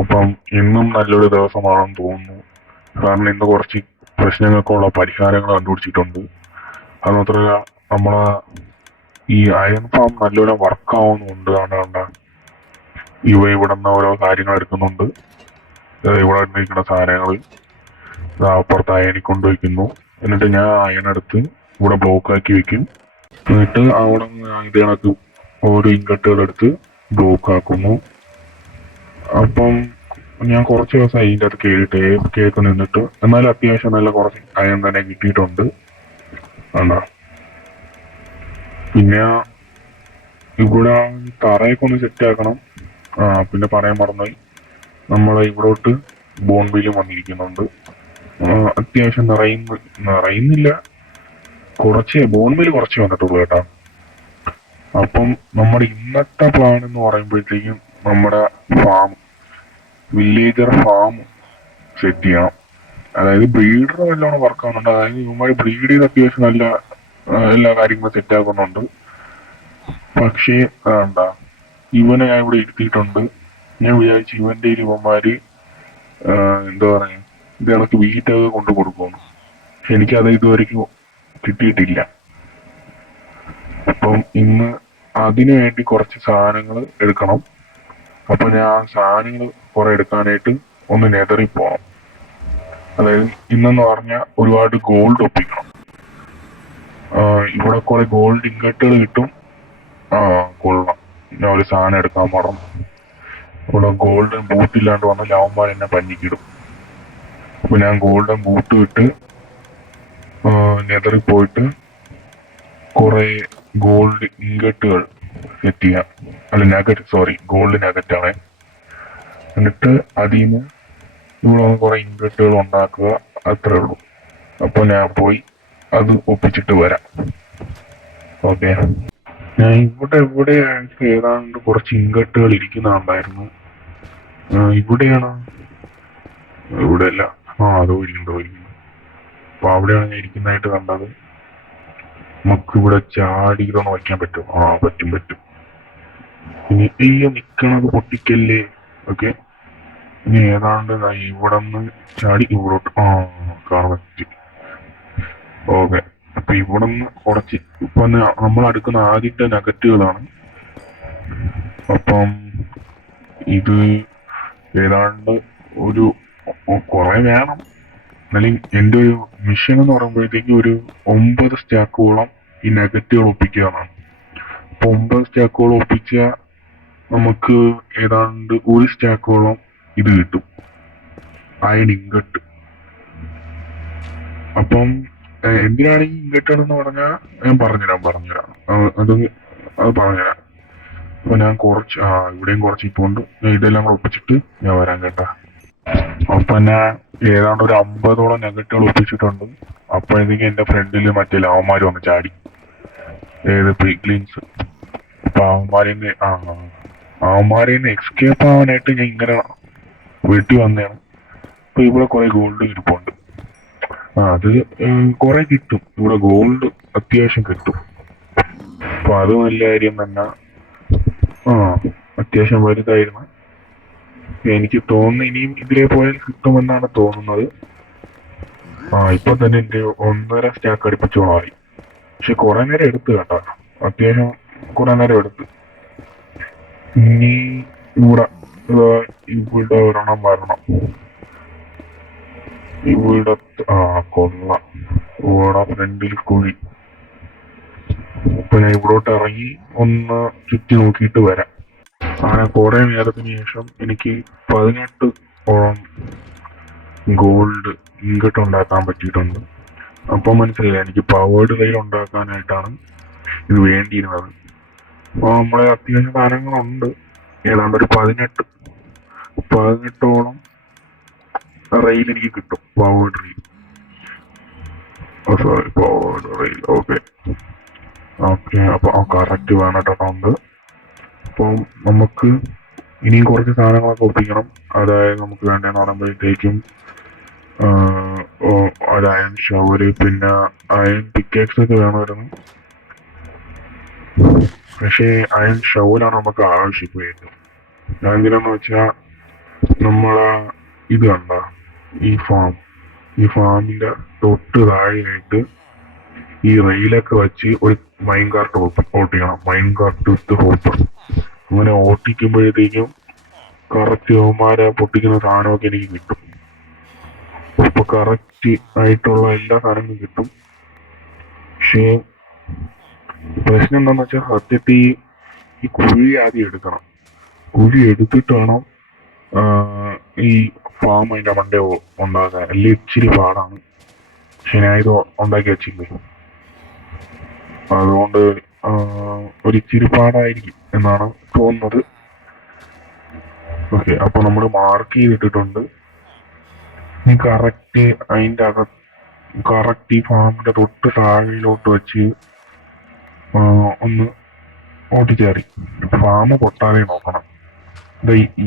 അപ്പം ഇന്നും നല്ലൊരു ദിവസമാണെന്ന് തോന്നുന്നു. കാരണം ഇന്ന് കുറച്ച് പ്രശ്നങ്ങൾക്കുള്ള പരിഹാരങ്ങൾ കണ്ടുപിടിച്ചിട്ടുണ്ട്. അത് മാത്രമല്ല, നമ്മളെ ഈ അയൺ ഫാം നല്ലപോലെ വർക്ക് ആവുന്നുണ്ട്. കണ്ട ഇവിടെ നിന്ന് ഓരോ കാര്യങ്ങൾ എടുക്കുന്നുണ്ട്. ഇവിടെ ഇരിക്കുന്ന സാധനങ്ങൾ അപ്പുറത്ത് അയണിൽ കൊണ്ടുവയ്ക്കുന്നു. എന്നിട്ട് ഞാൻ അയൺ എടുത്ത് ഇവിടെ ബ്ലോക്ക് ആക്കി വെക്കും. എന്നിട്ട് അവിടെ ഇത് കണക്ക് ഓരോ ഇൻകട്ടുകൾ എടുത്ത് ബ്ലോക്ക് ആക്കുന്നു. അപ്പം ഞാൻ കുറച്ച് ദിവസം അതിൻ്റെ അത് കേക്ക് നിന്നിട്ട്, എന്നാലും അത്യാവശ്യം നല്ല കുറച്ച് അയൺ തന്നെ കിട്ടിയിട്ടുണ്ട്. ആണ്ടാ പിന്നെ ഇവിടെ തറയൊക്കെ ഒന്ന് സെറ്റ് ആക്കണം. പിന്നെ പറയാൻ മറന്നുപോയി, നമ്മളെ ഇവിടോട്ട് ബോൺബിലും വന്നിരിക്കുന്നുണ്ട്. അത്യാവശ്യം നിറയുന്നില്ല, ബോൺബിൽ കുറച്ച് വന്നിട്ടുള്ളൂ കേട്ടോ. അപ്പം നമ്മുടെ ഇന്നത്തെ പ്ലാൻ എന്ന് പറയുമ്പോഴത്തേക്കും നമ്മുടെ ഫാം, വില്ലേജർ ഫാം സെറ്റ് ചെയ്യണം. അതായത് ബ്രീഡർ നല്ലോണം വർക്ക് ആവുന്നുണ്ട്. അതായത് ഇവന്മാര് ബ്രീഡ് ചെയ്ത് അത്യാവശ്യം നല്ല എല്ലാ കാര്യങ്ങളും സെറ്റ് ആക്കുന്നുണ്ട്. പക്ഷേ എന്താ, ഇവനെ ഞാൻ ഇവിടെ ഇരുത്തിയിട്ടുണ്ട്. ഞാൻ വിചാരിച്ചു ഇവന്റെ ഇവന്മാര് എന്താ പറയാ, ഇത് കണക്ക് വീട്ടൊക്കെ കൊണ്ട് കൊടുക്കുന്നു. പക്ഷെ എനിക്കത് ഇതുവരെയ്ക്കും കിട്ടിയിട്ടില്ല. അപ്പം ഇന്ന് അതിനു വേണ്ടി കുറച്ച് സാധനങ്ങൾ എടുക്കണം. അപ്പൊ ഞാൻ ആ സാധനങ്ങൾ കുറെ എടുക്കാനായിട്ട് ഒന്ന് നെതറിൽ പോകണം. അതായത് ഇന്നെന്ന് പറഞ്ഞാൽ ഒരുപാട് ഗോൾഡ് ഒപ്പിക്കണം. ഇവിടെ കുറെ ഗോൾഡ് ഇൻഗട്ടുകൾ കിട്ടും. കൊള്ളാം. ഞാൻ ഒരു സാധനം എടുക്കാൻ മറന്നു. ഇവിടെ ഗോൾഡൻ ബൂട്ട് ഇല്ലാണ്ട് വന്ന ലാവന്മാർ എന്നെ പഞ്ഞിക്കിടും. അപ്പൊ ഞാൻ ഗോൾഡൻ ബൂട്ട് ഇട്ട് നെതറിൽ പോയിട്ട് കുറെ ഗോൾഡ് ഇൻഗട്ടുകൾ സെറ്റ് ചെയ്യാം. അല്ല ഗോൾഡ് നഗറ്റ് ആണ്. എന്നിട്ട് അതിൽ നിന്ന് ഇവിടെ കുറെ ഇൻവെർട്ടുകൾ ഉണ്ടാക്കുക, അത്രേ ഉള്ളൂ. അപ്പൊ ഞാൻ പോയി അത് ഒപ്പിച്ചിട്ട് വരാം. ഓക്കെ. ഞാൻ ഇവിടെ ഏതാണ്ട് കുറച്ച് ഇൻവെർട്ടുകൾ ഇരിക്കുന്നുണ്ടായിരുന്നു. ഇവിടെയാണ്, ഇവിടെ അല്ല, അതോ ഇരിക്കുന്നു. അപ്പൊ അവിടെയാണ് ഞാൻ ഇരിക്കുന്നതായിട്ട് കണ്ടത്. നമുക്ക് ഇവിടെ ചാടി ഇതൊന്ന് വയ്ക്കാൻ പറ്റുമോ? പറ്റും. ഇനി നിക്കണത് പൊട്ടിക്കല്ലേ. ഓക്കെ. ഇനി ഏതാണ്ട് ഇവിടെ നിന്ന് ചാടി ഇവിടോട്ട് കറക്റ്റ്. ഓക്കെ. അപ്പൊ ഇവിടെ നിന്ന് കുറച്ച് ഇപ്പൊ നമ്മൾ അടുക്കുന്ന ആദ്യത്തെ നെഗറ്റീവുകളാണ്. അപ്പം ഇത് ഏതാണ്ട് ഒരു കുറെ വേണം. എന്നാലും എന്റെ ഒരു മിഷൻ എന്ന് പറയുമ്പോഴത്തേക്ക് ഒരു 9 സ്റ്റാക്കോളം ഈ നെഗറ്റീവുകൾ ഒപ്പിക്കുകയാണ്. അപ്പൊ 9 സ്റ്റാക്കോളം ഒപ്പിച്ച നമുക്ക് ഏതാണ്ട് 1 സ്റ്റാക്കോളം ഇത് കിട്ടും, അയൺ ഇൻഗട്ട്. അപ്പം എന്തിനാണ് ഈ ഇൻഗട്ട് എന്ന് പറഞ്ഞാൽ ഞാൻ പറഞ്ഞുതരാം. അത് പറഞ്ഞുതരാം. അപ്പൊ ഞാൻ കുറച്ച് ഇവിടെയും കുറച്ച് ഇപ്പൊ ഉണ്ട്. ഇതെല്ലാം കൂടെ ഒപ്പിച്ചിട്ട് ഞാൻ വരാൻ കേട്ടാ. അപ്പൊ ഞാൻ ഏതാണ്ട് ഒരു 50ഓളം നെഗറ്റുകൾ ഒപ്പിച്ചിട്ടുണ്ട്. അപ്പോഴത്തേക്ക് എന്റെ ഫ്രണ്ടിൽ മറ്റേ ലാവന്മാര് വന്ന് ചാടി, പിഗ്ലിൻസ്. അപ്പൊ അവന്മാരിന്ന് എക്സ്കേപ്പ് ആവാനായിട്ട് ഞാൻ ഇങ്ങനെ വീട്ടിൽ വന്നതാണ്. അപ്പൊ ഇവിടെ കുറെ ഗോൾഡ് ഇരിപ്പുണ്ട്. അത് കുറെ കിട്ടും. ഇവിടെ ഗോൾഡ് അത്യാവശ്യം കിട്ടും. അപ്പൊ അത് നല്ല കാര്യം തന്നെ. അത്യാവശ്യം വലുതായിരുന്നു. എനിക്ക് തോന്നുന്നു ഇനിയും ഇതിലേ പോയാൽ കിട്ടുമെന്നാണ് തോന്നുന്നത്. ഇപ്പൊ തന്നെ എന്റെ 1.5 സ്റ്റാക്ക് അടുപ്പിച്ചോളായി. പക്ഷെ കുറെ നേരം എടുത്ത് കേട്ടോ, അത്യാവശ്യം കുറെ നേരം എടുത്ത്. ഇനി ഇവിടെ ഒരെണ്ണം വരണം. ഇവിടെ കൊള്ളാം. ഇവിടെ ഫ്രണ്ടിൽ കുഴി. അപ്പൊ ഞാൻ ഇവിടോട്ട് ഇറങ്ങി ഒന്ന് ചുറ്റി നോക്കിയിട്ട് വരാം. അങ്ങനെ കുറെ നേരത്തിന് ശേഷം എനിക്ക് 18 ഓളം ഗോൾഡ് ഇൻഗട്ട് ഉണ്ടാക്കാൻ പറ്റിയിട്ടുണ്ട്. അപ്പൊ മനസ്സിലായി എനിക്ക് പവേർഡ് റെയിൽ ഉണ്ടാക്കാനായിട്ടാണ് ഇത് വേണ്ടിയിരുന്നത്. അപ്പൊ നമ്മളെ അത്യാവശ്യം സാധനങ്ങളുണ്ട്. ഏതാണ്ട് ഒരു 18ഓളം റെയിൽ എനിക്ക് കിട്ടും. Powered rail. Powered rail. Okay. അപ്പൊ കറക്റ്റ് വേണ്ടിട്ടുണ്ട്. അപ്പം നമുക്ക് ഇനിയും കുറച്ച് സാധനങ്ങളൊക്കെ ഒപ്പിക്കണം. അതായത് നമുക്ക് വേണ്ടതെന്ന് പറയുമ്പോഴത്തേക്കും അയൺ ഷവര്, പിന്നെ അയൺ പിക്കേക്സ് ഒക്കെ വേണമായിരുന്നു. പക്ഷേ അയൺ ഷവലാണ് നമുക്ക് ആവശ്യം. എന്തിനാന്ന് വെച്ചാൽ നമ്മളെ ഇത് കണ്ട ഈ ഫാമിന്റെ തൊട്ട് താഴെയായിട്ട് ഈ റെയിലൊക്കെ വെച്ച് ഒരു മൈൻ കാർട്ട് ഓട്ട് ചെയ്യണം. മൈൻ കാർട്ട് വിത്ത് ഹോപ്പർ. അങ്ങനെ ഓട്ടിക്കുമ്പോഴത്തേക്കും കറക്റ്റ് യവന്മാരെ പൊട്ടിക്കുന്ന സാധനമൊക്കെ എനിക്ക് കിട്ടും. അപ്പൊ കറക്റ്റ് ആയിട്ടുള്ള എല്ലാ സാധനങ്ങളും കിട്ടും. പക്ഷേ പ്രശ്നം എന്താന്ന് വെച്ചാൽ സത്യത്തിൽ ഈ കുഴി ആദ്യം എടുക്കണം. കുഴി എടുത്തിട്ട് വേണം ഈ ഫാം അതിന്റെ മണ്ടേ ഉണ്ടാക്കാൻ. അല്ലെങ്കിൽ ഇച്ചിരി പാടാണ്. പക്ഷെ ഞാൻ ഇത് ഉണ്ടാക്കി വെച്ചില്ലേ, അതുകൊണ്ട് ഒരിച്ചിരി പാടായിരിക്കും എന്നാണ് തോന്നുന്നത്. ഓക്കെ, അപ്പൊ നമ്മൾ മാർക്ക് ചെയ്തിട്ടിട്ടുണ്ട്. ഇനി കറക്റ്റ് അതിന്റെ കറക്റ്റ് ഈ ഫാമിന്റെ തൊട്ട് താഴെയിലോട്ട് വെച്ച് ഒന്ന് ഓട്ടിച്ചേറി. ഫാം പൊട്ടാതെ നോക്കണം.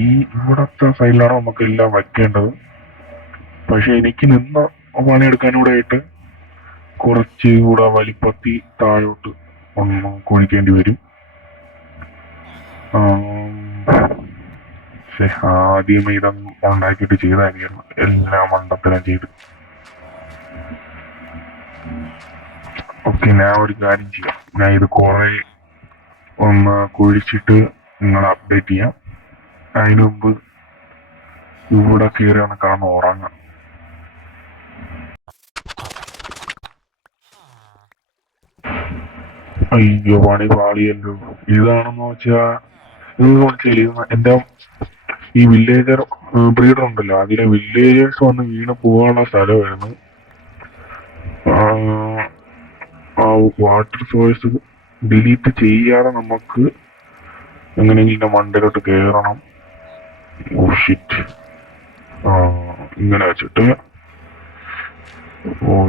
ഈ ഇവിടത്തെ സൈഡിലാണ് നമുക്ക് എല്ലാം വയ്ക്കേണ്ടത്. പക്ഷെ എനിക്ക് നിന്ന് പണിയെടുക്കാനൂടെ ആയിട്ട് കുറച്ച് കൂടെ വലിപ്പത്തി താഴോട്ട് ഒന്ന് കുഴിക്കേണ്ടി വരും. പക്ഷെ ആദ്യം ഇതൊന്നും ഉണ്ടാക്കിയിട്ട് ചെയ്തായിരുന്നു എല്ലാ മണ്ടത്തിലും ചെയ്ത്. ഓക്കെ, ഞാൻ ഒരു കാര്യം ചെയ്യാം. ഞാൻ ഇത് കുറെ ഒന്ന് കുഴിച്ചിട്ട് നിങ്ങളെ അപ്ഡേറ്റ് ചെയ്യാം. അതിനു മുമ്പ് ഇവിടെ കയറി ഒന്ന് കിടന്ന് ഉറങ്ങാം. അയ്യോ, പണി പാളിയല്ലോ. ഇതാണെന്ന് വെച്ചാ എന്റെ ഈ വില്ലേജർ ബ്രീഡർ ഉണ്ടല്ലോ, അതിലെ വില്ലേജേഴ്സ് വന്ന് വീണ് പോകാനുള്ള സ്ഥലമായിരുന്നു. ആ വാട്ടർ സോഴ്സ് ഡിലീറ്റ് ചെയ്യാതെ നമുക്ക് എങ്ങനെയെങ്കിലും ഇതിന്റെ മണ്ടയിലോട്ട് കയറണം. Oh shit. ഇങ്ങനെ വെച്ചിട്ട്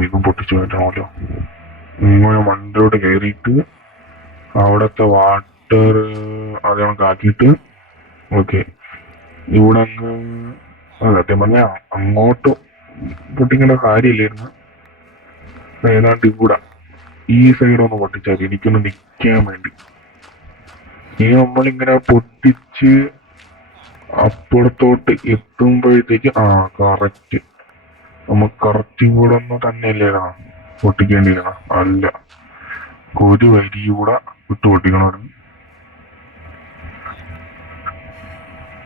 ഇതും പൊട്ടിച്ചു പറ്റണമല്ലോ. ഇങ്ങനെ മണ്ടയിലോട്ട് കയറിയിട്ട് അവിടത്തെ വാട്ടർ അത് കണക്കാക്കിയിട്ട് ഓക്കെ ഇവിടെ അങ്ങ് സത്യം പറഞ്ഞ അങ്ങോട്ട് പൊട്ടിക്കേണ്ട കാര്യമില്ലായിരുന്നു. ഏതാണ്ട് ഇവിടെ ഈ സൈഡ് ഒന്ന് പൊട്ടിച്ചാൽ എനിക്കൊന്ന് നിൽക്കാൻ വേണ്ടി. ഇനി നമ്മളിങ്ങനെ പൊട്ടിച്ച് അപ്പുറത്തോട്ട് എത്തുമ്പോഴത്തേക്ക് കറക്റ്റ് നമുക്ക് കറക്റ്റ് ഇവിടെ ഒന്ന് തന്നെയല്ലേ പൊട്ടിക്കേണ്ടിയിരുന്ന. അല്ല, ഒരു വരിയൂടെ വിട്ടു പൊട്ടിക്കണമായിരുന്നു.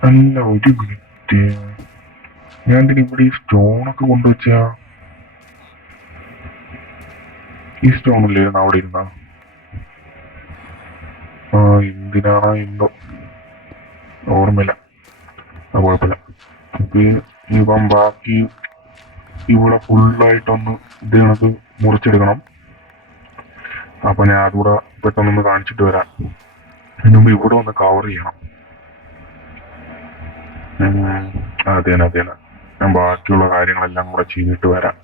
അല്ല, ഒരു മിനിറ്റ്, ഞാൻ ഇവിടെ ഈ സ്റ്റോണൊക്കെ കൊണ്ടുവച്ചാ ഈ സ്റ്റോണല്ലായിരുന്നു അവിടെ ഇരുന്ന. എന്തിനാണോ എന്തോ ഓർമ്മയില്ല. കുഴപ്പമില്ല. ഇപ്പം ബാക്കി ഇവിടെ ഫുള്ളായിട്ടൊന്ന് ഇത് കണക്ക് മുറിച്ചെടുക്കണം. അപ്പൊ ഞാൻ അതുകൂടെ പെട്ടെന്നൊന്ന് കാണിച്ചിട്ട് വരാം. അതിന് മുമ്പ് ഇവിടെ ഒന്ന് കവർ ചെയ്യണം. അതേനെ ഞാൻ ബാക്കിയുള്ള കാര്യങ്ങളെല്ലാം കൂടെ ചെയ്തിട്ട് വരാം.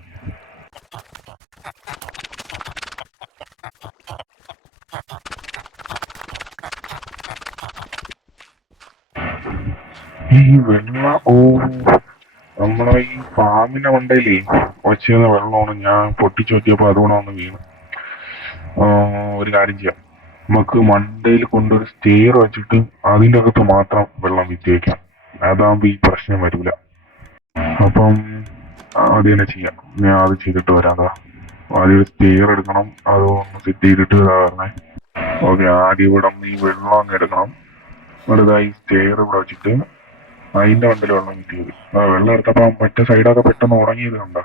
ഈ നമ്മളെ ഈ ഫാമിന്റെ മണ്ടയിലേ വച്ചിരുന്ന വെള്ളമാണ് ഞാൻ പൊട്ടിച്ചു നോക്കിയപ്പോ അതുകൊണ്ട് ഒന്ന് വീണ്. ഒരു കാര്യം ചെയ്യാം, നമുക്ക് മണ്ടയിൽ കൊണ്ടൊരു സ്റ്റെയർ വെച്ചിട്ട് അതിൻ്റെ അകത്ത് മാത്രം വെള്ളം വിറ്റ് വയ്ക്കാം. അതാകുമ്പോ ഈ പ്രശ്നം വരില്ല. അപ്പം അത് തന്നെ ചെയ്യാം. ഞാൻ അത് ചെയ്തിട്ട് വരാം. ആദ്യം സ്റ്റെയർ എടുക്കണം, അതൊന്ന് സെറ്റ് ചെയ്തിട്ട് പറഞ്ഞേ. ഓക്കെ, ആദ്യം ഇവിടെ ഈ വെള്ളം അങ്ങ് എടുക്കണം. അടുത്തായി സ്റ്റെയർ ഇവിടെ വെച്ചിട്ട് അതിന്റെ മണ്ടയിൽ വെള്ളം കിട്ടിയത്. വെള്ളം എടുത്തപ്പോ മറ്റേ സൈഡൊക്കെ പെട്ടെന്ന് ഉണങ്ങിയത് കണ്ട.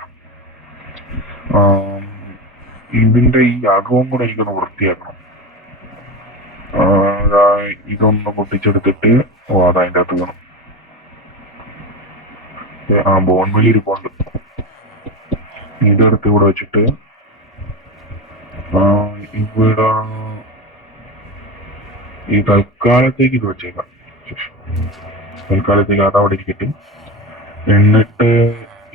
ഇതിന്റെ ഈ അകവും കൂടെ എനിക്കൊന്ന് വൃത്തിയാക്കണം. ഇതൊന്ന് പൊട്ടിച്ചെടുത്തിട്ട് അതതിൻ്റെ അകത്ത് വേണം. ബോൺവെലി ഇരിപ്പുണ്ട്. ഇതെടുത്ത് ഇവിടെ വെച്ചിട്ട് ഇവിടെ ഈ തൽക്കാലത്തേക്ക് ഇത് വെച്ചേക്കാം. തൽക്കാലത്തേക്ക് അതവിടെ ഇരിക്കട്ടെ. എന്നിട്ട്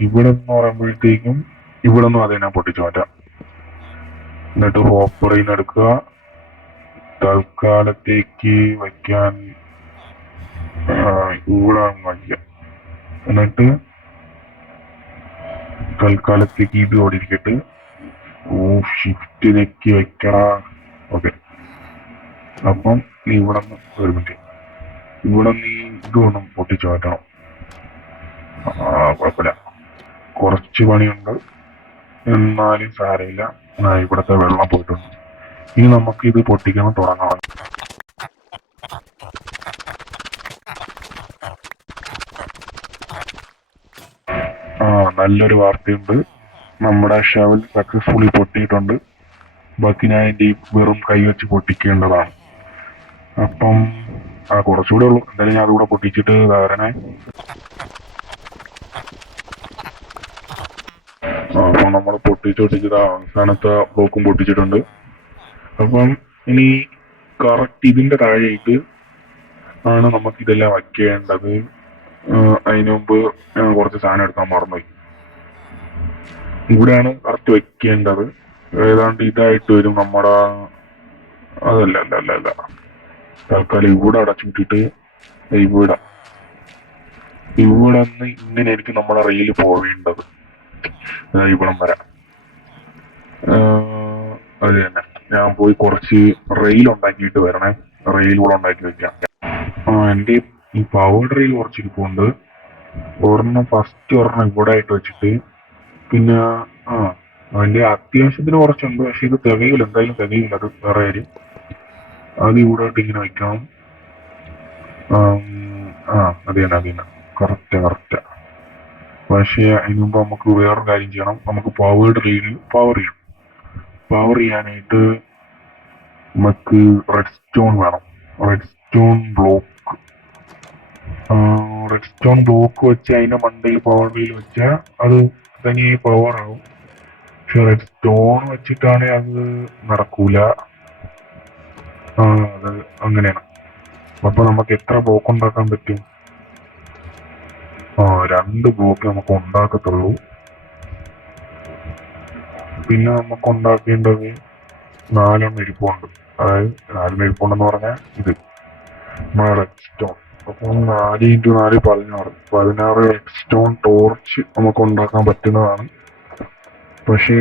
ഇവിടെ നിന്ന് പറയുമ്പോഴത്തേക്കും ഇവിടെ നിന്നും അതേ ഞാൻ പൊട്ടിച്ചു മാറ്റാം. എന്നിട്ട് ഹോപ്പറിൽ നിന്ന് എടുക്കുക, തൽക്കാലത്തേക്ക് വയ്ക്കാൻ ഇവിടെ വയ്ക്കാം. എന്നിട്ട് തൽക്കാലത്തേക്ക് ഇത് അവിടെ ഇരിക്കട്ടെ. ഷിഫ്റ്റിലേക്ക് വെക്കണ. ഓക്കെ, അപ്പം നീ ഇവിടെ നിന്ന് ഒരു മിനിറ്റ്, ഇവിടെ നീ ഇതൊന്നും പൊട്ടിച്ചു മാറ്റണം. കുഴപ്പമില്ല, കുറച്ച് പണിയുണ്ട്, എന്നാലും സാരമില്ല. ഇവിടുത്തെ വെള്ളം പോയിട്ടുണ്ട്. ഇനി നമുക്ക് ഇത് പൊട്ടിക്കണം, തുടങ്ങാം. നല്ലൊരു വാർത്തയുണ്ട്. നമ്മുടെ ഷവൽ സക്സസ്ഫുള്ളി പൊട്ടിയിട്ടുണ്ട്. ബാക്കി ഞാൻ എൻ്റെ ഈ വെറും കൈ വെച്ച് പൊട്ടിക്കേണ്ടതാണ്. അപ്പം കുറച്ചുകൂടെ ഉള്ളൂ. എന്തായാലും ഞാൻ അതുകൂടെ പൊട്ടിച്ചിട്ട് വരണേ. അപ്പൊ നമ്മൾ പൊട്ടിച്ചിട്ട് അവസാനത്തെ ബ്ലോക്കും പൊട്ടിച്ചിട്ടുണ്ട്. അപ്പം ഇനി കറക്റ്റ് ഇതിന്റെ താഴേക്ക് ആണ് നമുക്ക് ഇതെല്ലാം വയ്ക്കേണ്ടത്. അതിനു മുമ്പ് ഞാൻ കുറച്ച് സാധനം എടുക്കാൻ മറന്നുപോയി. ഇവിടെയാണ് കറക്റ്റ് വെക്കേണ്ടത്. ഏതാണ്ട് ഇതായിട്ട് വരും നമ്മുടെ, അതല്ല അല്ല അല്ല അല്ല തൽക്കാലം ഇവിടെ അടച്ചുവിട്ടിട്ട് ഇവിടെ ഇവിടെ നിന്ന് ഇങ്ങനെ എനിക്ക് നമ്മുടെ റെയിൽ പോവേണ്ടത്. ഇവിടം വരെ അത് തന്നെ. ഞാൻ പോയി കുറച്ച് റെയിൽ ഉണ്ടാക്കിയിട്ട് വരണേ. റെയിൽ കൂടെ ഉണ്ടാക്കി വെക്കാം. എന്റെ ഈ പവർ റെയിൽ കുറച്ച് ഇരിപ്പുണ്ട്. ഫസ്റ്റ് ഒരെണ്ണം ഇവിടെ ആയിട്ട് വെച്ചിട്ട്, പിന്നെ അതിന്റെ അത്യാവശ്യത്തിന് കുറച്ചുണ്ട്. പക്ഷെ ഇത് തികയില്ല, എന്തായാലും തികയില്ല. അത് വേറെ കാര്യം. അത് ഇവിടെ ആയിട്ട് ഇങ്ങനെ വെക്കണം. അത് തന്നെ കറക്റ്റ്. പക്ഷെ അതിന് മുമ്പ് നമുക്ക് വേറൊരു കാര്യം ചെയ്യണം. നമുക്ക് പവേർഡ് റെയിൽ പവർ ചെയ്യാനായിട്ട് നമുക്ക് റെഡ് സ്റ്റോൺ വേണം. റെഡ് സ്റ്റോൺ ബ്ലോക്ക് വെച്ച് അതിന്റെ മണ്ടയിൽ പവർ റെയിൽ വെച്ചാൽ അത് തനിയെ പവർ ആവും. പക്ഷെ റെഡ് സ്റ്റോൺ വെച്ചിട്ടാണെങ്കിൽ അത് നടക്കൂല. അത് അങ്ങനെയാണ്. അപ്പൊ നമുക്ക് എത്ര ബ്ലോക്ക് ഉണ്ടാക്കാൻ പറ്റും? 2 ബ്ലോക്ക് നമുക്ക് ഉണ്ടാക്കത്തുള്ളൂ. പിന്നെ നമുക്ക് ഉണ്ടാക്കേണ്ടത് 4 ഇരിപ്പുണ്ട്. അതായത് 4 ഇരിപ്പുണ്ടെന്ന് പറഞ്ഞാൽ ഇത് നമ്മുടെ റെഡ് സ്റ്റോൺ. അപ്പം 4 × 4 16 റെഡ് സ്റ്റോൺ ടോർച്ച് നമുക്ക് ഉണ്ടാക്കാൻ പറ്റുന്നതാണ്. പക്ഷെ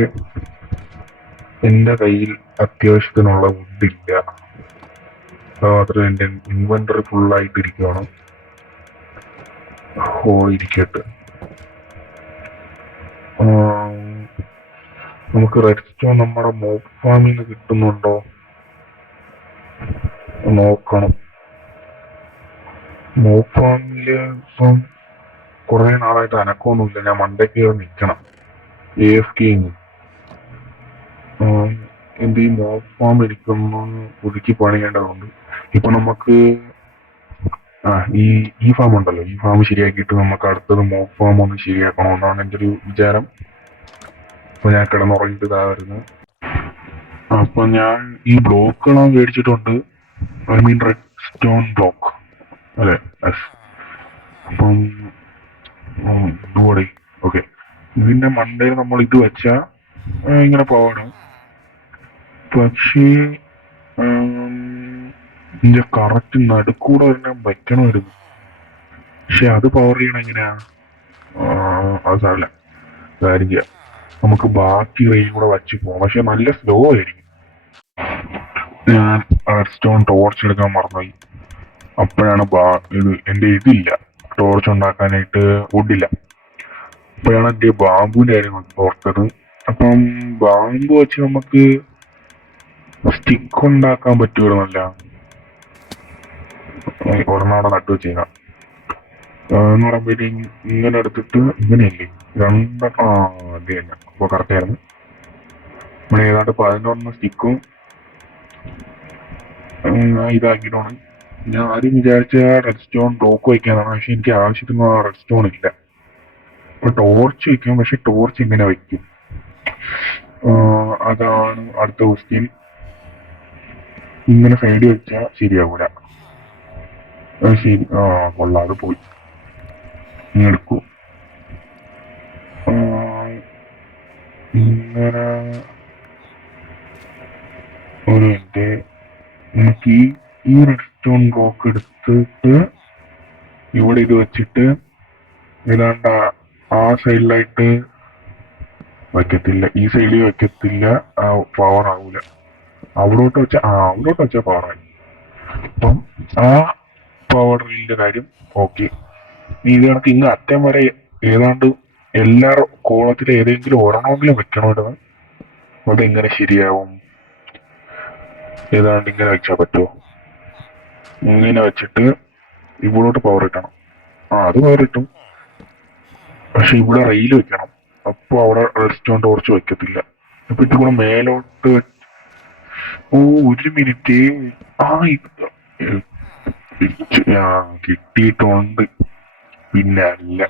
എന്റെ കയ്യിൽ അത്യാവശ്യത്തിനുള്ള വുഡില്ല. മാത്രമല്ല എന്റെ ഇൻവെന്ററി ഫുള്ളായിട്ട് ഇരിക്കുകയാണ്. ഇരിക്കട്ടെ. നമുക്ക് റെഡ് സ്റ്റോൺ നമ്മുടെ മോബ് ഫാമിൽ നിന്ന് കിട്ടുന്നുണ്ടോ നോക്കണം. മോബ് ഫാമില് ഇപ്പം കുറെ നാളായിട്ട് അനക്കമൊന്നുമില്ല. ഞാൻ മണ്ടയ്ക്ക് നിൽക്കണം. AFK എന്റെ ഈ മോബ് ഫാം എനിക്കൊന്ന് പുതുക്കി പണിയേണ്ടതുണ്ട്. ഇപ്പൊ നമുക്ക് ഈ ഫാം ഉണ്ടല്ലോ, ഈ ഫാം ശരിയാക്കിയിട്ട് നമുക്ക് അടുത്തത് മോബ് ഫാം ഒന്ന് ശരിയാക്കണമെന്നാണ് എൻ്റെ ഒരു വിചാരം. അപ്പൊ ഞാൻ കിടന്നുറങ്ങിയിട്ട് ഇതാ വരുന്നത്. അപ്പൊ ഞാൻ ഈ ബ്ലോക്കുകളാണ് മേടിച്ചിട്ടുണ്ട്. I mean red stone block അല്ലെ. അപ്പം ഇതുകൂടെ ഓക്കെ. ഇതിന്റെ മണ്ടയിൽ നമ്മൾ ഇത് വെച്ചാ ഇങ്ങനെ പോകണം. പക്ഷേ ഇതിന്റെ കറക്റ്റ് നടുക്കൂടെ തന്നെ വയ്ക്കണമായിരുന്നു. പക്ഷെ അത് പവർ ചെയ്യണം എങ്ങനെയാ? അത് സാരമില്ല, കാര്യം ചെയ്യാം. നമുക്ക് ബാക്കി റെയിൽ കൂടെ വച്ച് പോകാം. പക്ഷെ നല്ല സ്ലോ ആയിരിക്കും. ഞാൻ റെഡ് സ്റ്റോൺ ടോർച്ച് എടുക്കാൻ മറന്നുപോയി. അപ്പോഴാണ് എന്റെ ഇതില്ല, ടോർച്ച് ഉണ്ടാക്കാനായിട്ട് വുഡില്ല. അപ്പോഴാണ് എന്റെ ബാമ്പുവിന്റെ കാര്യം ഓർത്തത്. അപ്പം ബാമ്പു വെച്ച് നമുക്ക് സ്റ്റിക്ക് ഉണ്ടാക്കാൻ പറ്റുമായിരുന്നല്ല. ഒരെണ്ണം അവിടെ നട്ടു വെച്ചേക്കാം. എന്ന് പറയുമ്പോഴത്തേക്കും ഇങ്ങനെ എടുത്തിട്ട് ഇങ്ങനെയല്ലേ അത് തന്നെ. അപ്പൊ കറക്റ്റ് ആയിരുന്നു. നമ്മൾ ഏതാണ്ട് 11 സ്റ്റിക്കും ഇതാക്കിയിട്ടാണ്. ഞാൻ ആദ്യം വിചാരിച്ച റെഡ് സ്റ്റോൺ ബ്ലോക്ക് വയ്ക്കാനാണ്. പക്ഷെ എനിക്ക് ആവശ്യത്തിന് റെഡ് സ്റ്റോൺ ഇല്ല. അപ്പൊ ടോർച്ച് വയ്ക്കും. പക്ഷെ ടോർച്ച് എങ്ങനെ വയ്ക്കും? അതാണ് അടുത്ത ക്വസ്റ്റ്യൻ. ഇങ്ങനെ സൈഡ് വെച്ചാൽ ശരിയാവൂല. ശരി, കൊള്ളാതെ പോയി. എടുക്കൂ. ഇങ്ങനെ ഒരു മിനിറ്റ്. എനിക്ക് ഈ റെഡ് സ്റ്റോൺ ബ്ലോക്ക് എടുത്തിട്ട് ഇവിടെ ഇത് വെച്ചിട്ട് ഏതാണ്ട് ആ സൈഡിലായിട്ട് വയ്ക്കത്തില്ല, ഈ സൈഡിൽ വയ്ക്കത്തില്ല. പവർ ആവൂല. അവിടോട്ട് വെച്ചാൽ പവറായി. അപ്പം ആ പവർ റീലിന്റെ കാര്യം ഓക്കെ. നീ ഇത് കണക്ക് ഇങ്ങ് അറ്റം വരെ ഏതാണ്ട് എല്ലാ കോളത്തിലും ഏതെങ്കിലും ഒരെണ്ണമെങ്കിലും വെക്കണമായിരുന്നു. അതെങ്ങനെ ശരിയാവും? ഏതാണ്ട് ഇങ്ങനെ വെച്ചാൽ പറ്റുമോ? ഇങ്ങനെ വെച്ചിട്ട് ഇവിടോട്ട് പവർ ഇട്ടണം. അത് പവർ ഇട്ടു. പക്ഷെ ഇവിടെ റെയിൽ വെക്കണം. അപ്പൊ അവിടെ റെസ്റ്റോറൻറ്റ് ടോർച്ച് വെക്കത്തില്ല. അപ്പൊ ഇത് കൂടെ മേലോട്ട് ഓ, ഒരു മിനിറ്റ്. ആ ഇത് കിട്ടിയിട്ടുണ്ട്. പിന്നെ അല്ല,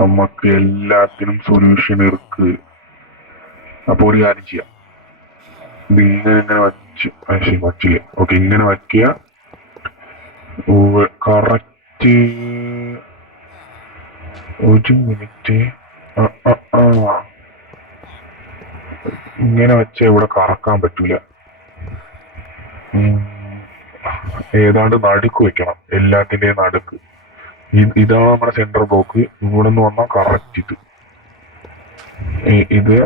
നമുക്ക് എല്ലാത്തിനും സൊല്യൂഷൻ ഇருக்கு. അപ്പൊ ഒരു കാര്യം ചെയ്യാം. ഇത് ഇങ്ങനെ വച്ചില്ലേ? ഓക്കെ, ഇങ്ങനെ വയ്ക്കുക. കറക്റ്റ് ഒരു മിനിറ്റ്. ആ ആ ആ ഇങ്ങനെ വെച്ചാൽ ഇവിടെ കറക്കാൻ പറ്റൂല. ഏതാണ്ട് നടുക്ക് വെക്കണം, എല്ലാത്തിന്റെയും നടുക്ക്. ഇതാണ് നമ്മുടെ സെന്റർ ബ്ലോക്ക്. ഇവിടെ നിന്ന് വന്നാൽ കറക്റ്റ് ഇത്. ഇത്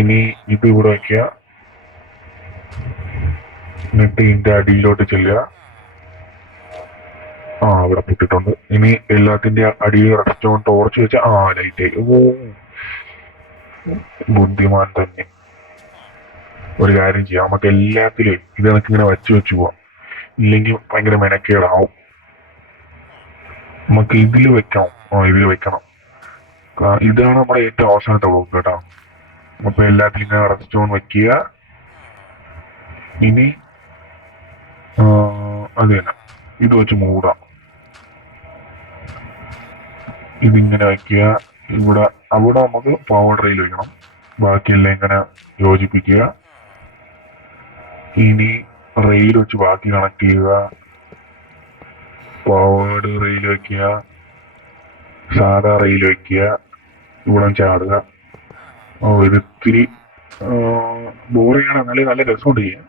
ഇനി ഇത് ഇവിടെ വെക്കുക. എന്നിട്ട് ഇതിന്റെ അടിയിലോട്ട് ചെല്ലുക. ഇവിടെ പൊട്ടിട്ടുണ്ട്. ഇനി എല്ലാത്തിന്റെ അടിയിൽ റെഡ്സ്റ്റോൺ ടോർച്ച് വെച്ച ലൈറ്റ്. ഓ, ബുദ്ധിമാൻ തന്നെ. ഒരു കാര്യം ചെയ്യാം, നമുക്ക് എല്ലാത്തിലും ഇത് നമുക്ക് ഇങ്ങനെ വെച്ച് പോവാം. ഇല്ലെങ്കിൽ ഭയങ്കര മെനക്കേടാവും. നമുക്ക് ഇതിൽ വെക്കണം. ഇതിൽ വെക്കണം. ഇതാണ് നമ്മുടെ ഏറ്റവും അവസാനത്തെ ബ്ലോക്ക് കേട്ടോ. അപ്പൊ എല്ലാത്തിലും ഇങ്ങനെ റെഡ്സ്റ്റോൺ വെക്കുക. ഇനി അത് തന്നെ ഇത് വെച്ച് മൂടാം. ഇതിങ്ങനെ വയ്ക്കുക. അവിടെ നമുക്ക് പവർ റെയിൽ വെക്കണം. ബാക്കിയെല്ലാം ഇങ്ങനെ യോജിപ്പിക്കുക. ഇനി റെയിൽ വെച്ച് ബാക്കി കണക്ട് ചെയ്യുക. പവേർഡ് റെയിൽ വെക്കുക. സാധാ റെയിൽ വെക്കുക. ഇവിടെ ചാടുക. ഇത് ഇത്തിരി ബോറിങ്ങാണ്, എന്നാലും നല്ല രസമുണ്ട് ചെയ്യാൻ.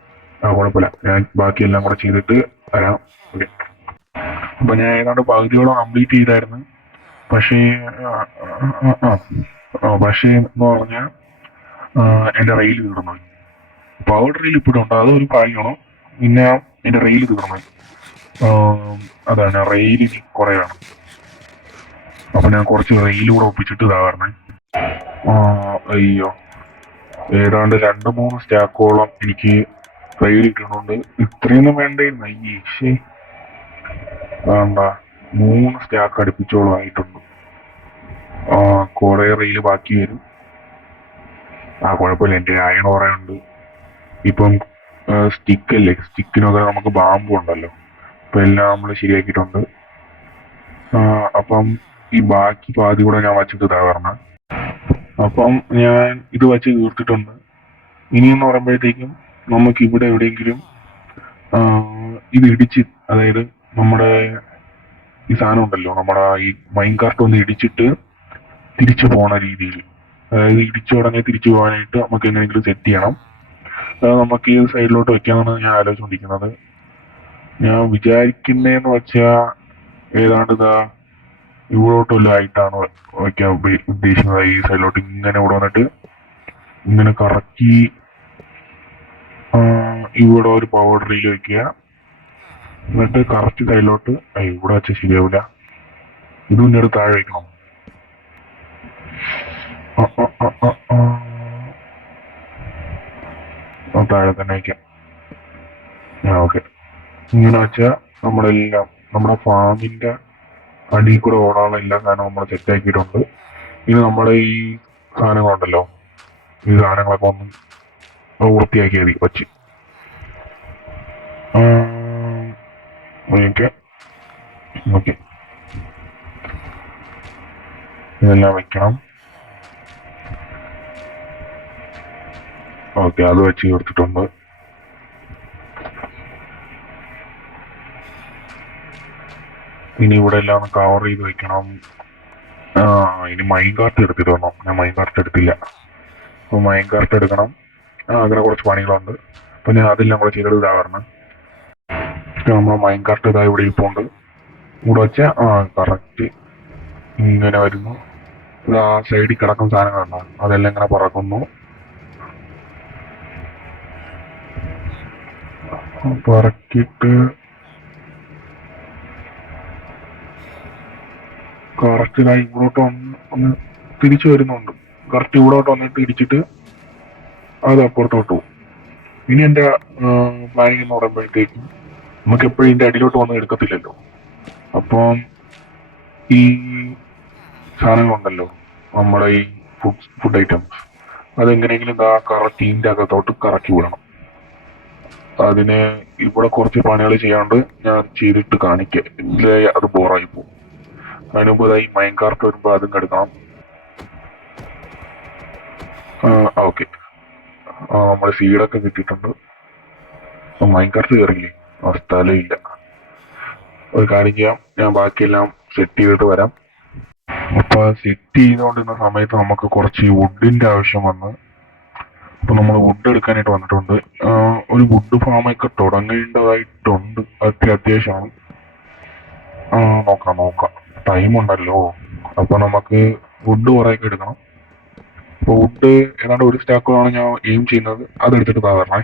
കുഴപ്പമില്ല. ഞാൻ ബാക്കിയെല്ലാം കൂടെ ചെയ്തിട്ട് വരാം. ഓക്കെ. അപ്പൊ ഞാൻ ഏതാണ്ട് പകുതിയോളം കംപ്ലീറ്റ് ചെയ്തായിരുന്നു. പക്ഷേ എന്ന് പറഞ്ഞാൽ എന്റെ റെയിൽ തീർന്നു. പവർ റെയിൽ ഇപ്പോഴും ഉണ്ട്, അതൊരു കാര്യമാണോ. പിന്നെ എന്റെ റെയിൽ തീർന്നു. അതാണ് റെയിലിന് കുറെ വേണം. അപ്പൊ ഞാൻ കുറച്ച് റെയിൽ കൂടെ ഒപ്പിച്ചിട്ട് ഇതാ പറഞ്ഞേ. അയ്യോ, ഏതാണ്ട് 2-3 സ്റ്റാക്കോളം എനിക്ക് റെയിൽ ഇട്ടിട്ടുണ്ട്. ഇത്രയൊന്നും വേണ്ടായിരുന്നു. അയ്യേ, വേണ്ട. 3 സ്റ്റാക്ക് അടുപ്പിച്ചോളം ആയിട്ടുണ്ട്. കുറെ റെയിൽ ബാക്കി വരും. കുഴപ്പമില്ല, എന്റെ അയൺ കുറെ ഉണ്ട്. ഇപ്പം സ്റ്റിക്കല്ലേ, സ്റ്റിക്കിനൊക്കെ നമുക്ക് ബാമ്പു ഉണ്ടല്ലോ. അപ്പൊ എല്ലാം നമ്മൾ ശരിയാക്കിയിട്ടുണ്ട്. അപ്പം ഈ ബാക്കി പാതി കൂടെ ഞാൻ വച്ചിട്ട് ഇതാ പറഞ്ഞ. അപ്പം ഞാൻ ഇത് വെച്ച് തീർത്തിട്ടുണ്ട്. ഇനിയെന്ന് പറയുമ്പോഴത്തേക്കും നമുക്ക് ഇവിടെ എവിടെയെങ്കിലും ഇത് ഇടിച്ച്, അതായത് നമ്മുടെ ഈ സാധനം ഉണ്ടല്ലോ, നമ്മുടെ ഈ മൈൻകാർട്ട് ഒന്ന് ഇടിച്ചിട്ട് തിരിച്ചു പോണ രീതിയിൽ, അതായത് ഇടിച്ച ഉടനെ തിരിച്ചു പോകാനായിട്ട് നമുക്ക് എങ്ങനെയെങ്കിലും സെറ്റ് ചെയ്യണം. നമുക്ക് ഈ സൈഡിലോട്ട് വെക്കാമെന്നാണ് ഞാൻ ആലോചിച്ചുകൊണ്ടിരിക്കുന്നത്. ഞാൻ വിചാരിക്കുന്നതെന്ന് വെച്ചാൽ ഏതാണ്ട് ഇവിടോട്ടുള്ള ആയിട്ടാണ് വയ്ക്കാൻ ഉദ്ദേശിക്കുന്നത്. ഈ സൈഡിലോട്ട് ഇങ്ങനെ ഇവിടെ വന്നിട്ട് ഇങ്ങനെ കറക്കി ഇവിടെ ഒരു പവർ റീൽ വെക്കുക. എന്നിട്ട് കറക്റ്റ് സൈഡിലോട്ട് ഇവിടെ വെച്ചാൽ ശരിയാവില്ല. ഇത് പിന്നീട് താഴെ വയ്ക്കണം. താഴെ തന്നെ വയ്ക്കാം. ഓക്കെ. ഇങ്ങനെ വെച്ചാൽ നമ്മുടെ ഫാമിന്റെ അടിയിൽ കൂടെ ഓടാനുള്ള എല്ലാ സാധനവും നമ്മൾ സെറ്റ് ആക്കിയിട്ടുണ്ട്. ഇനി നമ്മുടെ ഈ സാധനങ്ങളുണ്ടല്ലോ, ഈ സാധനങ്ങളൊക്കെ ഒന്ന് വൃത്തിയാക്കിയാൽ മതി വച്ച്. ഓക്കെ, ഇതെല്ലാം വെക്കണം. ഓക്കെ, അത് വെച്ച് ചേർത്തിട്ടുണ്ട്. ഇനി ഇവിടെ എല്ലാം ഒന്ന് കവർ ചെയ്ത് വെക്കണം. ഇനി മൈൻ കാർട്ട് എടുത്തിട്ട് വരണം. ഞാൻ മൈൻ കാർട്ട് എടുത്തില്ല. അപ്പൊ മൈൻ കാർട്ട് എടുക്കണം. അങ്ങനെ കുറച്ച് പണികളുണ്ട്. അപ്പൊ ഞാൻ അതെല്ലാം കൂടെ ചെയ്തിട്ട് ഇതാ വരണം. നമ്മളെ മൈൻ കാർട്ട് ഇതാ ഇവിടെ ഇരിപ്പുണ്ട്. ഇവിടെ വെച്ചാൽ കറക്റ്റ് ഇങ്ങനെ വരുന്നു. ഇത് ആ സൈഡിൽ കിടക്കുന്ന സാധനങ്ങളുണ്ടോ, അതെല്ലാം ഇങ്ങനെ പറക്കുന്നു. പറക്കിയിട്ട് കറക്റ്റ് ഇതാ ഇവിടോട്ട് ഒന്ന് തിരിച്ചു വരുന്നുണ്ട്. കറക്റ്റ് ഇവിടോട്ട് വന്നിട്ട് ഇടിച്ചിട്ട് അത് അപ്പുറത്തോട്ട് പോകും. ഇനി എന്റെ പ്ലാനിങ് എന്ന് പറയുമ്പോഴത്തേക്കും നമുക്ക് എപ്പോഴും ഇതിന്റെ അടിയിലോട്ട് വന്ന് എടുക്കത്തില്ലല്ലോ. അപ്പം ഈ സാധനങ്ങളുണ്ടല്ലോ, നമ്മുടെ ഈ ഫുഡ് ഐറ്റംസ്, അതെങ്ങനെയെങ്കിലും കറക്റ്റ് ഇതിന്റെ അകത്തോട്ട് കറക്കി വിടണം. അതിന് ഇവിടെ കുറച്ച് പണികൾ ചെയ്യാണ്ട് ഞാൻ ചെയ്തിട്ട് കാണിക്കാം. ഇല്ലേ അത് ബോറായി പോകും. അതിന് മുമ്പ് ഈ മൈൻകാർട്ട് വരുമ്പോ അതും കെടുക്കണം. ഓക്കെ, നമ്മുടെ സീഡൊക്കെ കിട്ടിയിട്ടുണ്ട്. മൈൻകാർട്ട് കയറില്ലേ? സ്ഥലമില്ല. ഒരു കാര്യം ചെയ്യാം, ഞാൻ ബാക്കിയെല്ലാം സെറ്റ് ചെയ്തിട്ട് വരാം. അപ്പൊ സെറ്റ് ചെയ്തുകൊണ്ടിരുന്ന സമയത്ത് നമുക്ക് കുറച്ച് വുഡിന്റെ ആവശ്യം വന്ന്, അപ്പൊ നമ്മൾ വുഡ് എടുക്കാനായിട്ട് വന്നിട്ടുണ്ട്. ഒരു വുഡ് ഫാമൊക്കെ തുടങ്ങേണ്ടതായിട്ടുണ്ട്. അത്യാവശ്യമാണ്. നോക്കാം, ടൈം ഉണ്ടല്ലോ. അപ്പൊ നമുക്ക് വുഡ് കുറേയൊക്കെ എടുക്കണം. അപ്പൊ വുഡ് ഏതാണ്ട് ഒരു സ്റ്റാക്കാണ് ഞാൻ എയിം ചെയ്യുന്നത്. അതെടുത്തിട്ട് വരണേ.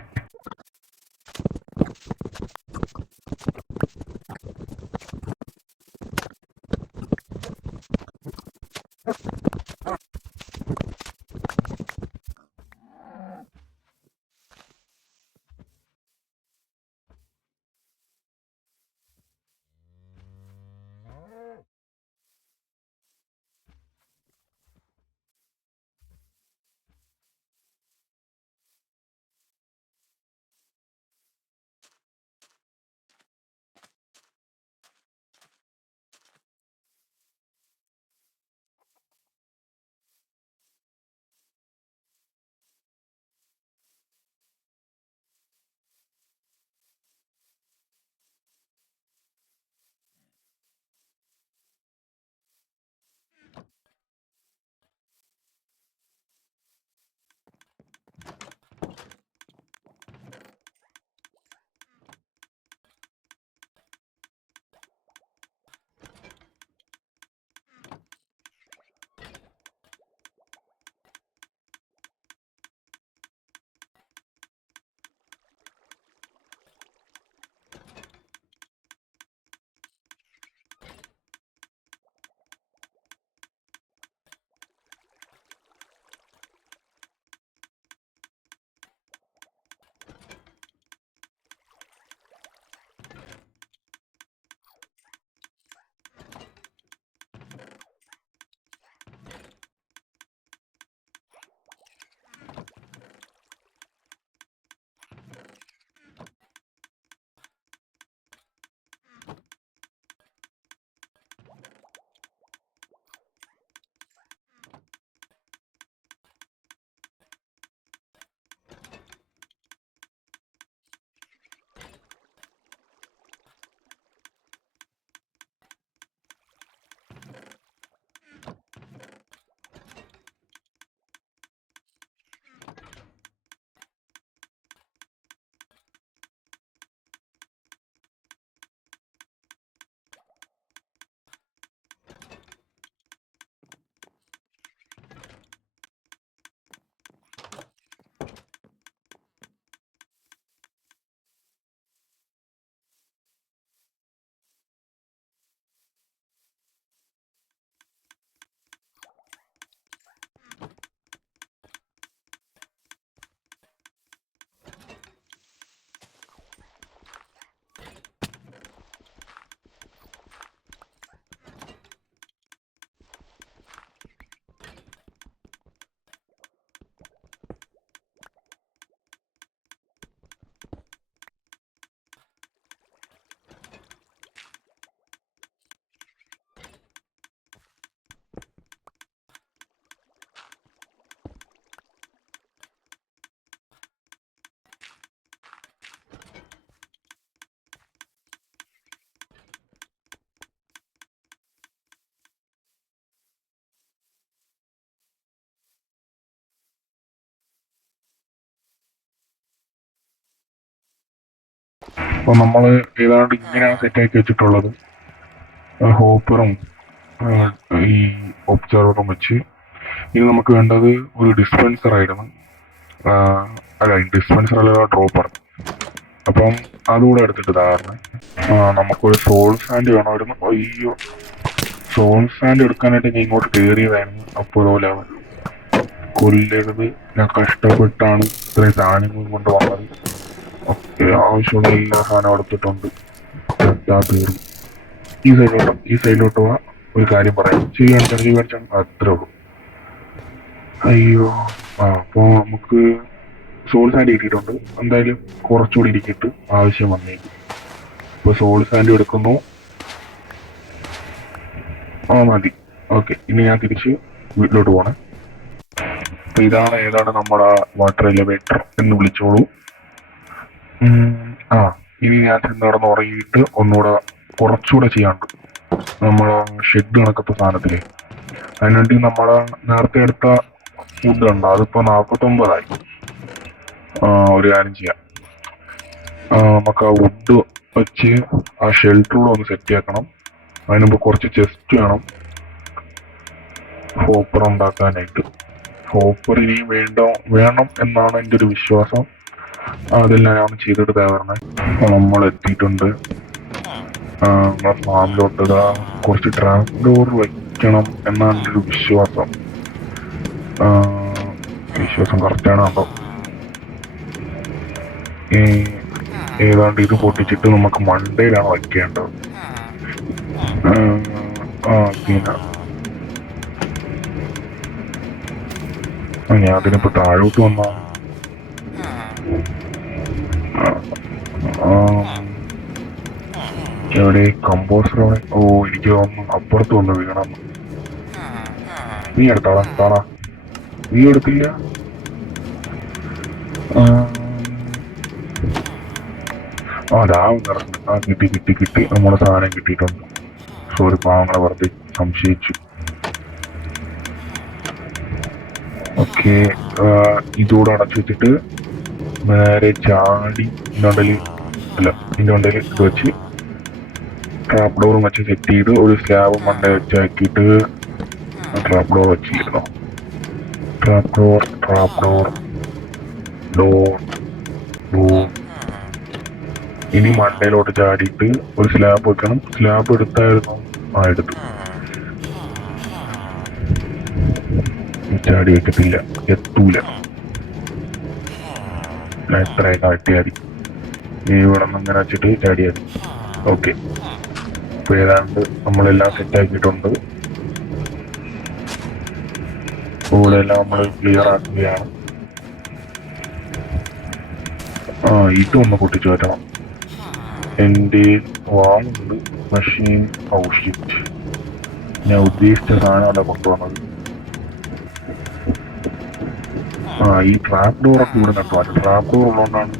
അപ്പൊ നമ്മള് ഏതാണ്ട് ഇങ്ങനെയാണ് സെറ്റാക്കി വെച്ചിട്ടുള്ളത്. ഹോപ്പറും ഈ ഒബ്സർവറും വെച്ച്. ഇനി നമുക്ക് വേണ്ടത് ഒരു ഡിസ്പെൻസർ ആയിരുന്നു. അല്ല, ഡിസ്പെൻസർ അല്ല, ഡ്രോപ്പർ. അപ്പം അതുകൂടെ എടുത്തിട്ട് ഇതായിരുന്നു. നമുക്കൊരു സോൾ സാൻഡ് വേണമായിരുന്നു. അയ്യോ, സോൾ സാൻഡ് എടുക്കാനായിട്ട് ഞാൻ ഇങ്ങോട്ട് കയറിയതായിരുന്നു. അപ്പോൾ അതുപോലെ അവൻ കൊല്ലരുത്, ഞാൻ കഷ്ടപ്പെട്ടാണ് ഇത്രയും സാധനങ്ങൾ കൊണ്ട് വന്നത്. ഒക്കെ ആവശ്യമുള്ള എല്ലാ സാധനം എടുത്തിട്ടുണ്ട്. എത്താ തീർന്നു. ഈ സൈഡിലോട്ട് പോവാ. ഒരു കാര്യം പറയാം, ചെയ്യാൻ അത്രേ ഉള്ളൂ. അയ്യോ. അപ്പൊ നമുക്ക് സോൾ സാൻഡ് കിട്ടിയിട്ടുണ്ട്. എന്തായാലും കുറച്ചുകൂടി ഇരിക്കിട്ട് ആവശ്യം വന്നേക്കും. ഇപ്പൊ സോൾ സാൻഡ് എടുക്കുന്നു. മതി. ഓക്കെ, ഇനി ഞാൻ തിരിച്ച് വീട്ടിലോട്ട് പോണേ. അപ്പൊ ഏതാണ് നമ്മുടെ വാട്ടർ എലിവേറ്റർ എന്ന് വിളിച്ചോളൂ. ഇനി ഞാൻ ചെന്ന് ഉറങ്ങിയിട്ട് ഒന്നുകൂടെ കുറച്ചുകൂടെ ചെയ്യാണ്ട് നമ്മളെ ഷെഡ് കണക്കത്തെ സാധനത്തില്. അതിനുവേണ്ടി നമ്മളെ നേരത്തെ എടുത്ത ഫുഡ് ഉണ്ടോ, അതിപ്പോ 49ആയി. ഒരു കാര്യം ചെയ്യാം, നമുക്ക് ആ വുഡ് വെച്ച് ആ ഷെൽട്ടർ ഒന്ന് സെറ്റ് ആക്കണം. അതിനുമ്പ് കുറച്ച് ചെസ്റ്റ് ഹോപ്പർ ഉണ്ടാക്കാനായിട്ട്. ഹോപ്പർ ഇനിയും വേണം എന്നാണ് എൻ്റെ ഒരു വിശ്വാസം. അതെല്ലാം ഞാൻ ചെയ്തിട്ട് തേവരണേ. നമ്മൾ എത്തിയിട്ടുണ്ട്. നമ്മളെ ഫാമിലോട്ട് കുറച്ച് ട്രാപ്പ് ഡോർ വയ്ക്കണം എന്നാണ് എൻ്റെ ഒരു വിശ്വാസം. വിശ്വാസം കറക്റ്റാണ്. കേട്ടോ, ഏതാണ്ട് ഇത് പൊട്ടിച്ചിട്ട് നമുക്ക് മണ്ടയിലാണ് വയ്ക്കേണ്ടത്. പിന്നെ ഞാൻ അതിനിപ്പോ താഴോട്ട് വന്ന എവിടെ കമ്പോസ്റ്റർ? എനിക്ക് തോന്നുന്നു അപ്പുറത്ത് വന്ന് വീണം. നീ എടുത്താടാ. നീ എടുത്തില്ല? കിട്ടി. നമ്മുടെ സാധനം കിട്ടിയിട്ടുണ്ട്. സോറി, പാവങ്ങളെ വെറുതെ സംശയിച്ചു. ഓക്കെ, ഇതോടെ അടച്ചു വെച്ചിട്ട് നേരെ ചാടി ഇതിൻ്റെ ഉണ്ടല് ഇത് വെച്ച് ട്രാപ്പ് ഡോറും വെച്ച് സെറ്റ് ചെയ്ത് ഒരു സ്ലാബ് മണ്ട വെച്ചാക്കിയിട്ട് ട്രാപ്പ് ഡോർ വെച്ചിരുന്നു. Trap door. ഇനി മണ്ടയിലോട്ട് ചാടിയിട്ട് ഒരു സ്ലാബ് വെക്കണം. സ്ലാബ് എടുത്തായിരുന്നു? എടുത്തു. ചാടി വെക്കത്തില്ല, എത്തൂല. എത്രയും കാട്ടിയാതി ഇവിടെ നിന്ന് ഇങ്ങനെ വെച്ചിട്ട് ചാടിയാതി. ഓക്കെ, ഇപ്പൊ ഏതാണ്ട് നമ്മളെല്ലാം സെറ്റ് ആക്കിയിട്ടുണ്ട്. ഇവിടെ എല്ലാം നമ്മൾ ക്ലിയർ ആക്കുകയാണ്. ഇതൊന്ന് പൊട്ടിച്ചു പറ്റണം. എൻ്റെ വാങ്ങുന്നുണ്ട് മെഷീൻ. ഔഷിറ്റ്, ഞാൻ ഉദ്ദേശിച്ച സാധനമല്ല കൊണ്ടുവന്നത്. ഈ ട്രാപ്പ് ഡോറൊക്കെ ഇവിടെ നട്ടു മാറ്റും. ട്രാപ്പ് ഡോർ ഉള്ളതുകൊണ്ടാണ്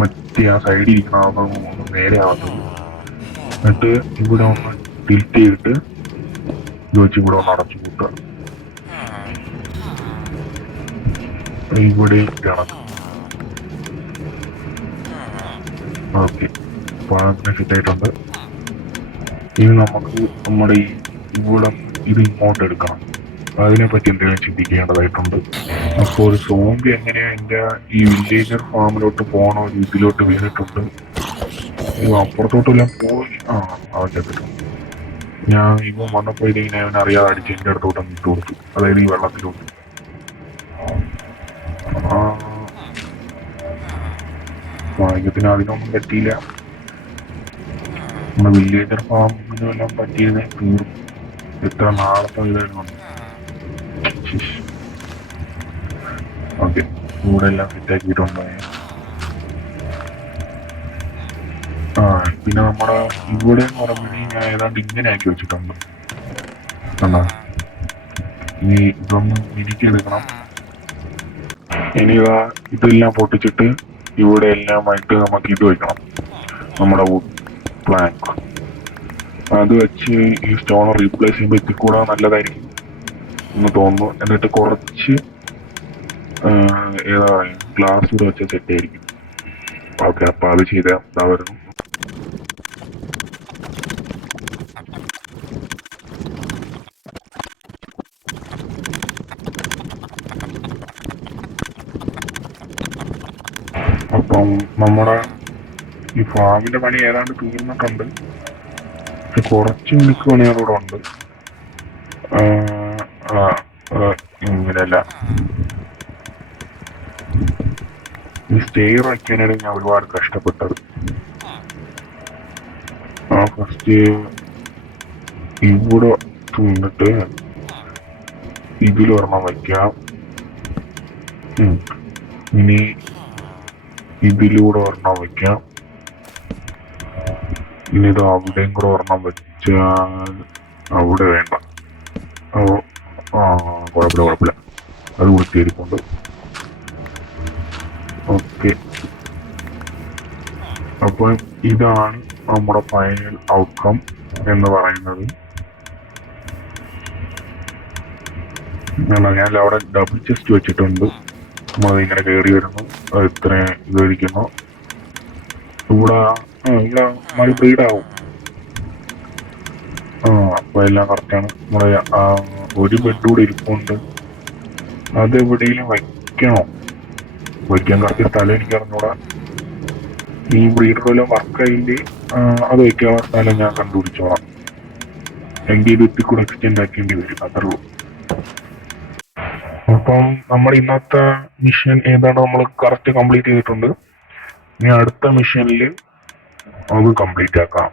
മറ്റേ ആ സൈഡിൽ ഇരിക്കുന്ന ഒന്ന് നേരെ ആവുന്നത്. എന്നിട്ട് ഇവിടെ ഒന്ന് ടിൽറ്റ് ചെയ്തിട്ട് ഇത് വെച്ച് ഇവിടെ ഒന്ന് അടച്ചു കൂട്ടുക. ഇവിടെ കിടക്കും. ഓക്കെ, പാകത്തിന് ഫിറ്റായിട്ടുണ്ട്. ഇനി നമുക്ക് നമ്മുടെ ഇവിടെ ഇത് ഇങ്ങോട്ട് എടുക്കണം. അതിനെപ്പറ്റി എന്തെങ്കിലും ചിന്തിക്കേണ്ടതായിട്ടുണ്ട്. അപ്പോൾ ഒരു സോംബി എങ്ങനെയാ എൻ്റെ ഈ വില്ലേജർ ഫാമിലോട്ട് പോകണ ഒരു ഇതിലോട്ട് വീണിട്ടുണ്ട്. അപ്പുറത്തോട്ടെല്ലാം പോയി അവൻ്റെ പറ്റും. ഞാൻ ഇവൻ വന്നപ്പോൾ ഇതിങ്ങനെ അവനറിയാതെ അടിച്ച് എൻ്റെ അടുത്തോട്ട് ഇട്ട് കൊടുത്തു, അതായത് ഈ വെള്ളത്തിലോട്ട്. ഭാഗ്യത്തിന് അതിനൊന്നും പറ്റിയില്ല. നമ്മുടെ വില്ലേജർ ഫാമിനും എല്ലാം പറ്റിയതേ തീർന്നു. എത്ര നാളത്തെ ഇതായിരുന്നു. ഓക്കെ, ഇവിടെ എല്ലാം സെറ്റാക്കിയിട്ടുണ്ട്. പിന്നെ നമ്മുടെ ഇവിടെ എന്ന് പറയുമ്പോൾ ഞാൻ ഏതാണ്ട് ഇങ്ങനെ ആക്കി വെച്ചിട്ടുണ്ട്. ഇനി ഇതൊന്ന് മിനിക്കെടുക്കണം. ഇനി ഇതെല്ലാം പൊട്ടിച്ചിട്ട് ഇവിടെ എല്ലാമായിട്ട് നമുക്ക് ഇത് വയ്ക്കണം, നമ്മുടെ വുഡ് പ്ലാങ്ക്. അത് വെച്ച് ഈ സ്റ്റോൺ റീപ്ലേസ് ചെയ്യുമ്പോൾ ഇതിൽ കൂടെ നല്ലതായിരിക്കും എന്ന് തോന്നുന്നു. എന്നിട്ട് കുറച്ച് ഏതാ പറയുക, ഗ്ലാസ് കൂടെ വെച്ച് സെറ്റ് ആയിരിക്കും. ഓക്കെ, അപ്പൊ അത് ചെയ്താൽ വരുന്നു. അപ്പം നമ്മുടെ ഈ ഫാമിന്റെ പണി ഏതാണ്ട് തീർന്നിട്ടുണ്ട്. പക്ഷെ കുറച്ച് മിനിക്ക് പണികളൂടെ ഉണ്ട്. ആ, ആ, ഇങ്ങനെയല്ല. ഈ സ്റ്റെയർ വയ്ക്കാനാണ് ഞാൻ ഒരുപാട് കഷ്ടപ്പെട്ടത്. ഫസ്റ്റ് ഇവിടെ തിന്നിട്ട് ഇതിലൊരെണ്ണം വയ്ക്കാം. ഇനി ഇതിലൂടെ ഒരെണ്ണം വയ്ക്കാം. ഇനി ഇത് അവിടെയും കൂടെ ഒരെണ്ണം വെച്ചാൽ അവിടെ വേണ്ട. കുഴപ്പമില്ല, അത് വൃത്തിയായിരിക്കുന്നുണ്ട്. ഓക്കെ, അപ്പൊ ഇതാണ് നമ്മുടെ ഫൈനൽ ഔട്ട്കം എന്ന് പറയുന്നത്. ഞാൻ അവിടെ ഡബിൾ ചെസ്റ്റ് വെച്ചിട്ടുണ്ട്. നമ്മൾ ഇങ്ങനെ കയറി വരുന്നു, ഇത്രയും ഇരിക്കുന്നു. ഇവിടെ മഴ ബ്രീഡാവും. അപ്പൊ എല്ലാം കറക്റ്റാണ്. നമ്മളെ ഒരു ബെഡ് കൂടെ ഇരിപ്പുണ്ട്. അത് എവിടെയെങ്കിലും വയ്ക്കണോ? വയ്ക്കാൻ കറക്റ്റ് സ്ഥലം എനിക്ക് അറിഞ്ഞൂടാ. ഈ ബ്രീഡർ വല്ല വർക്കായിട്ട് അത് വയ്ക്കാനുള്ള സ്ഥലം ഞാൻ കണ്ടുപിടിച്ചോളാം. എങ്കിൽ ഇത് ഇത്തി കൂടെ എക്സ്റ്റെൻഡ് ആക്കേണ്ടി വരും, അത്രേ ഉള്ളൂ. അപ്പം നമ്മുടെ ഇന്നത്തെ മിഷൻ ഏതാണ്ട് നമ്മൾ കറക്റ്റ് കംപ്ലീറ്റ് ചെയ്തിട്ടുണ്ട്. ഇനി അടുത്ത മിഷനിൽ അത് കംപ്ലീറ്റ് ആക്കാം.